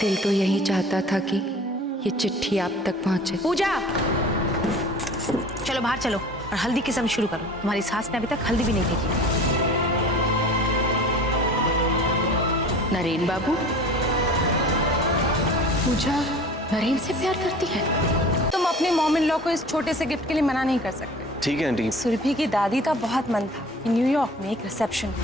दिल तो यही चाहता था कि ये चिट्ठी आप तक पहुंचे। पूजा, चलो बाहर चलो और हल्दी की रस्म शुरू करो। तुम्हारी सास ने अभी तक हल्दी भी नहीं देखी। नरेन बाबू, पूजा नरेन से प्यार करती है। तुम अपने मॉम इन लॉ को इस छोटे से गिफ्ट के लिए मना नहीं कर सकते। ठीक है आंटी। सुरभि की दादी का बहुत मन था कि न्यूयॉर्क में एक रिसेप्शन।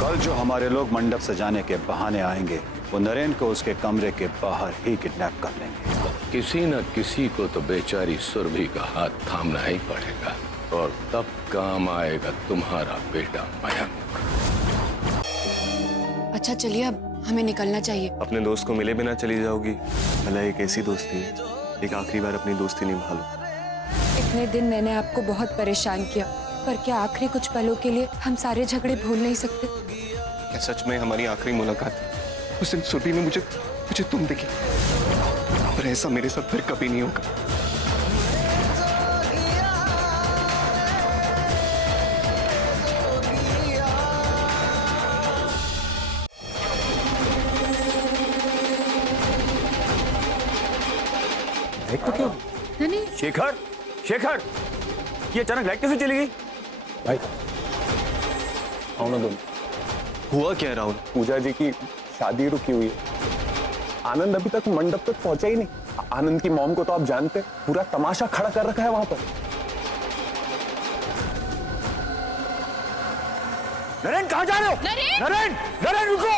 कल जो हमारे लोग मंडप सजाने के बहाने आएंगे वो नरेन को उसके कमरे के बाहर ही किडनैप कर लेंगे। किसी न किसी को तो बेचारी सुरभि का हाथ थामना ही पड़ेगा और तब काम आएगा तुम्हारा बेटा मयंक। अच्छा चलिए, अब हमें निकलना चाहिए। अपने दोस्त को मिले बिना चली जाओगी? भला एक ऐसी दोस्ती, एक आखिरी बार अपनी दोस्ती निभा लो। इतने दिन मैंने आपको बहुत परेशान किया, पर क्या आखिरी कुछ पलों के लिए हम सारे झगड़े भूल नहीं सकते? क्या सच में हमारी आखिरी मुलाकात? उस दिन सुरभि में मुझे तुम दिखी, पर ऐसा मेरे साथ फिर कभी नहीं होगा। देखो क्यों? शेखर, शेखर, ये अचानक लाइट कैसे चली गई? भाई आओ ना तुम। हुआ क्या है राहुल? पूजा जी की शादी रुकी हुई है। आनंद अभी तक मंडप तक पहुंचा ही नहीं। आनंद की मॉम को तो आप जानते, पूरा तमाशा खड़ा कर रखा है वहां पर। नरेन कहाँ जा रहे हो? नरेन, नरेन रुको!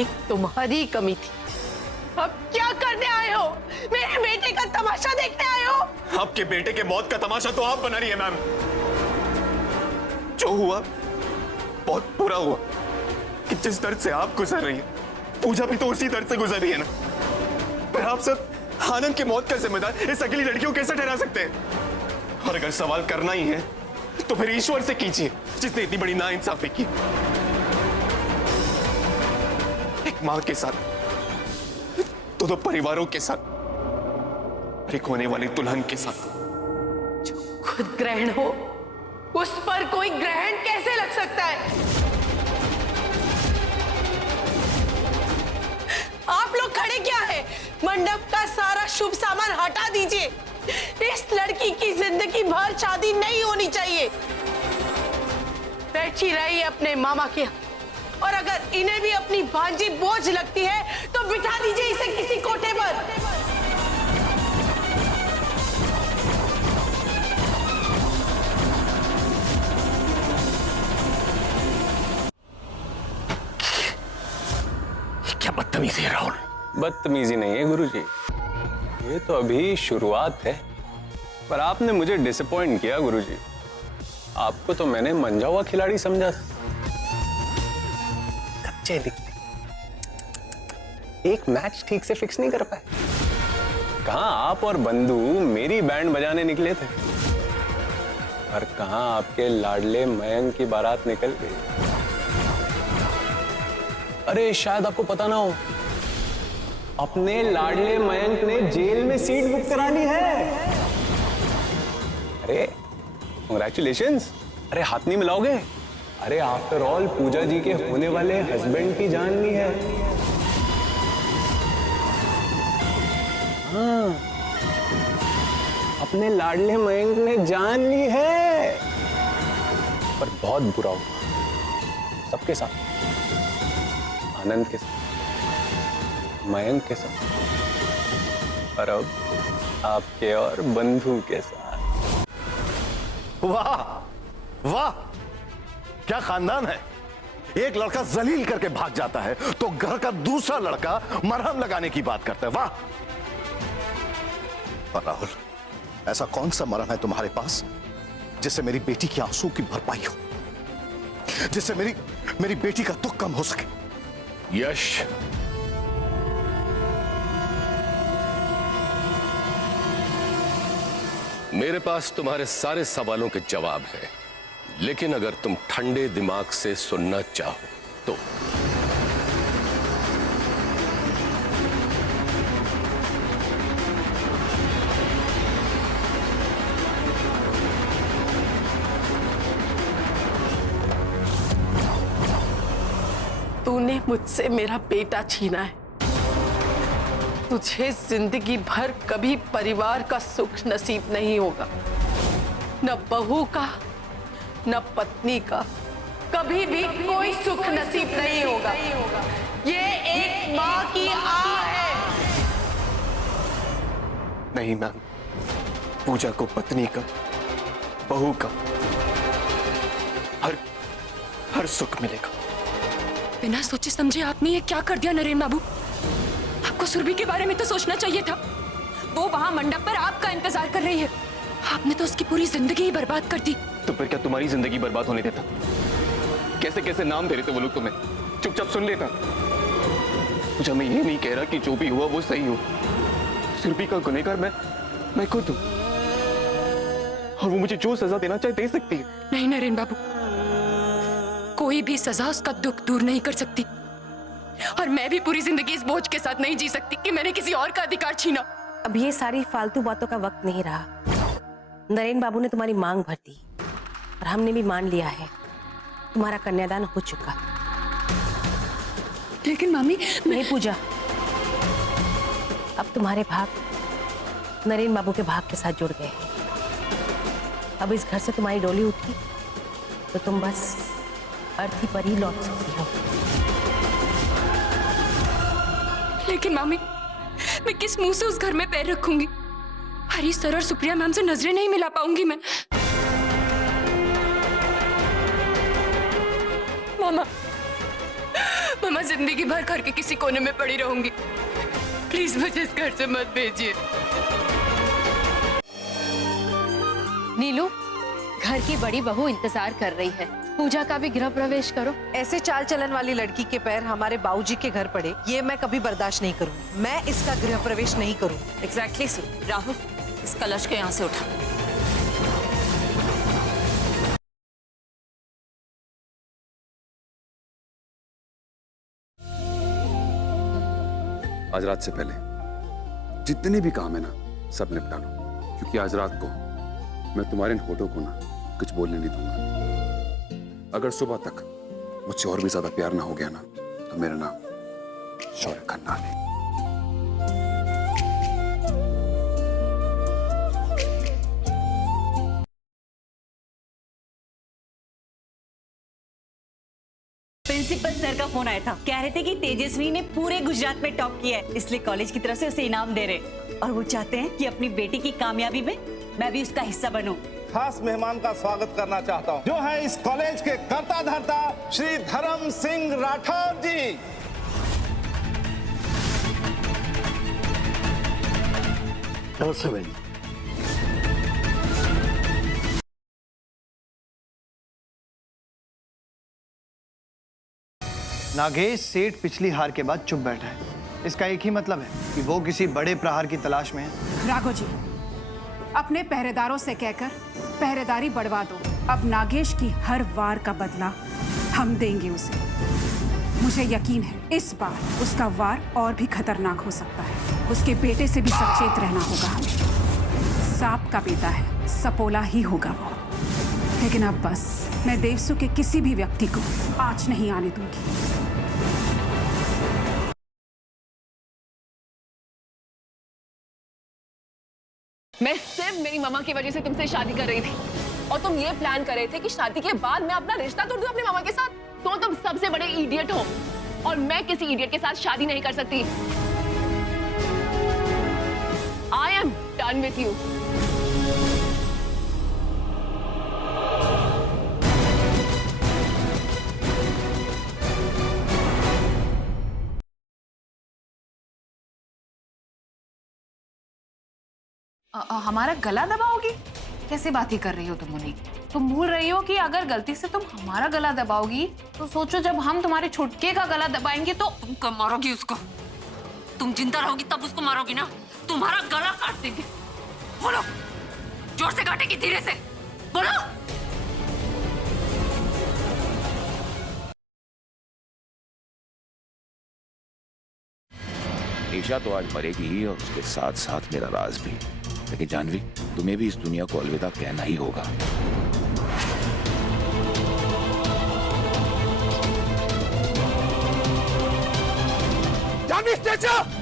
एक तुम्हारी कमी थी। अब क्या करने आए हो? मेरे बेटे का तमाशा देखने आए हो? आपके बेटे के मौत का तमाशा तो आप बना रही है मैम। जो हुआ बहुत बुरा हुआ कि जिस दर्द से आप गुजर रही हैं, पूजा भी तो उसी दर्द से गुजर रही है ना। पर आप सब आनंद की मौत का जिम्मेदार इस अकेली लड़की को कैसे ठहरा सकते हैं? और अगर सवाल करना ही है तो फिर ईश्वर से कीजिए, जिसने इतनी बड़ी नाइंसाफी की। एक मां के साथ, दो परिवारों के साथ, एक होने वाली दुल्हन के साथ। खुद ग्रहण हो, उस पर कोई ग्रहण कैसे लग सकता है? आप लोग खड़े क्या है? मंडप का सारा शुभ सामान हटा दीजिए। इस लड़की की जिंदगी भर शादी नहीं होनी चाहिए। बैठी रही अपने मामा के यहाँ, और अगर इन्हें भी अपनी भांजी बोझ लगती है तो बिठा दीजिए इसे किसी कोठे पर। क्या बदतमीजी है राहुल? बदतमीजी नहीं है गुरुजी, ये तो अभी शुरुआत है। पर आपने मुझे डिसअपॉइंट किया गुरुजी। आपको तो मैंने मंझा हुआ खिलाड़ी समझा था। कच्चे दिखते, एक मैच ठीक से फिक्स नहीं कर पाए। कहां आप और बंधु मेरी बैंड बजाने निकले थे, और कहां आपके लाडले मयंक की बारात निकल गई। अरे शायद आपको पता ना हो, अपने लाडले मयंक ने जेल में सीट बुक करा ली है। अरे कांग्रेचुलेशंस। अरे हाथ नहीं मिलाओगे? अरे आफ्टर ऑल पूजा जी के होने वाले हस्बैंड की जान ली है। हाँ, अपने लाडले मयंक ने जान ली है। पर बहुत बुरा हुआ सबके साथ, आनंद के साथ, मयंक के साथ, और अब आपके और बंधु के साथ। वाह वाह, क्या खानदान है। एक लड़का जलील करके भाग जाता है तो घर का दूसरा लड़का मरहम लगाने की बात करता है। वाह। और राहुल, ऐसा कौन सा मरहम है तुम्हारे पास जिससे मेरी बेटी की आंसू की भरपाई हो, जिससे मेरी बेटी का दुख कम हो सके? यश, मेरे पास तुम्हारे सारे सवालों के जवाब है, लेकिन अगर तुम ठंडे दिमाग से सुनना चाहो तो तूने मुझसे मेरा बेटा छीना है। तुझे जिंदगी भर कभी परिवार का सुख नसीब नहीं होगा, न बहू का न पत्नी का, कभी भी कोई सुख नसीब नहीं होगा। ये एक माँ की आह है। नहीं मैम, पूजा को पत्नी का, बहू का हर सुख मिलेगा। बिना सोचे समझे आपने ये क्या कर दिया नरेन बाबू? आपको सुरभि के बारे में तो सोचना चाहिए था। वो वहां मंडप पर आपका इंतजार कर रही है। आपने तो उसकी पूरी जिंदगी ही बर्बाद कर दी। तो फिर क्या तुम्हारी जिंदगी बर्बाद होने देता? कैसे कैसे नाम दे रहे थे वो लोग तुम्हें, चुपचाप सुन लेता। पूजा, मैं ये नहीं कह रहा कि जो भी हुआ वो सही हो। सुरभि का गुनहगार मैं खुद हूं, और वो मुझे जो सजा देना चाहे दे सकती है। नहीं नरेन बाबू, कोई भी सजा उसका दुख दूर नहीं कर सकती। और मैं भी पूरी जिंदगी इस बोझ के साथ नहीं जी सकती कि मैंने किसी और का अधिकार छीना। अब ये सारी फालतू बातों का वक्त नहीं रहा। नरेन बाबू ने तुम्हारी मांग भर दी और हमने भी मान लिया है, तुम्हारा कन्यादान हो चुका। लेकिन मामी नहीं पूजा, अब तुम्हारे भाग नरेन बाबू के भाग के साथ जुड़ गए हैं। अब इस घर से तुम्हारी डोली उठी तो तुम बस अर्थी पर ही लौट सकती हो। लेकिन मामी, मैं किस मुंह से उस घर में पैर रखूंगी? हरी सर और सुप्रिया मैम से नजरें नहीं मिला पाऊंगी मैं। मामा जिंदगी भर घर के किसी कोने में पड़ी रहूंगी। प्लीज मुझे इस घर से मत भेजिए। नीलू, घर की बड़ी बहू इंतजार कर रही है, पूजा का भी गृह प्रवेश करो। ऐसे चाल चलन वाली लड़की के पैर हमारे बाबूजी के घर पड़े, ये मैं कभी बर्दाश्त नहीं करूं। मैं इसका गृह प्रवेश नहीं करूं। एग्जैक्टली राहुल, इस कलश को यहाँ से उठा। आज रात से पहले जितने भी काम है ना, सब निपटा लो, क्योंकि आज रात को मैं तुम्हारे इन होठों को ना कुछ बोलने नहीं दूंगा। अगर सुबह तक मुझसे और भी ज्यादा प्यार ना हो गया ना, तो मेरा नाम शौर्य खन्ना है। प्रिंसिपल सर का फोन आया था, कह रहे थे कि तेजस्वी ने पूरे गुजरात में टॉप किया है, इसलिए कॉलेज की तरफ से उसे इनाम दे रहे, और वो चाहते हैं कि अपनी बेटी की कामयाबी में मैं भी उसका हिस्सा बनूं। खास मेहमान का स्वागत करना चाहता हूं, जो है इस कॉलेज के कर्ता धर्ता श्री धर्म सिंह राठौर जी। नमस्ते भाई। नागेश सेठ पिछली हार के बाद चुप बैठा है। इसका एक ही मतलब है कि वो किसी बड़े प्रहार की तलाश में है। राघव जी, अपने पहरेदारों से कहकर पहरेदारी बढ़वा दो। अब नागेश की हर वार का बदला हम देंगे उसे। मुझे यकीन है इस बार उसका वार और भी खतरनाक हो सकता है। उसके बेटे से भी सचेत रहना होगा हमें। सांप का बेटा है, सपोला ही होगा वो। लेकिन अब बस मैं देवसू के किसी भी व्यक्ति को आँच नहीं आने दूंगी। मैं सिर्फ मेरी मामा की वजह से तुमसे शादी कर रही थी, और तुम ये प्लान कर रहे थे कि शादी के बाद मैं अपना रिश्ता तोड़ दूं अपनी मामा के साथ। तो तुम सबसे बड़े इडियट हो, और मैं किसी इडियट के साथ शादी नहीं कर सकती। I am done with you. हमारा गला दबाओगी? कैसे बात ही कर रही हो तुम मुन्नी? तुम भूल रही हो कि अगर गलती से तुम हमारा गला दबाओगी तो सोचो जब हम तुम्हारे छुटके का गला दबाएंगे तो तुम कब मारोगी उसको? तुम जिंदा रहोगी तब उसको मारोगी ना? तुम्हारा गला काट देंगे। बोलो, जोर से काटेगी, धीरे से बोलो। ईशा तो आज मरेगी ही, और उसके साथ साथ मेरा राज भी। लेकिन जानवी, तुम्हें भी इस दुनिया को अलविदा कहना ही होगा। मनीष चाचा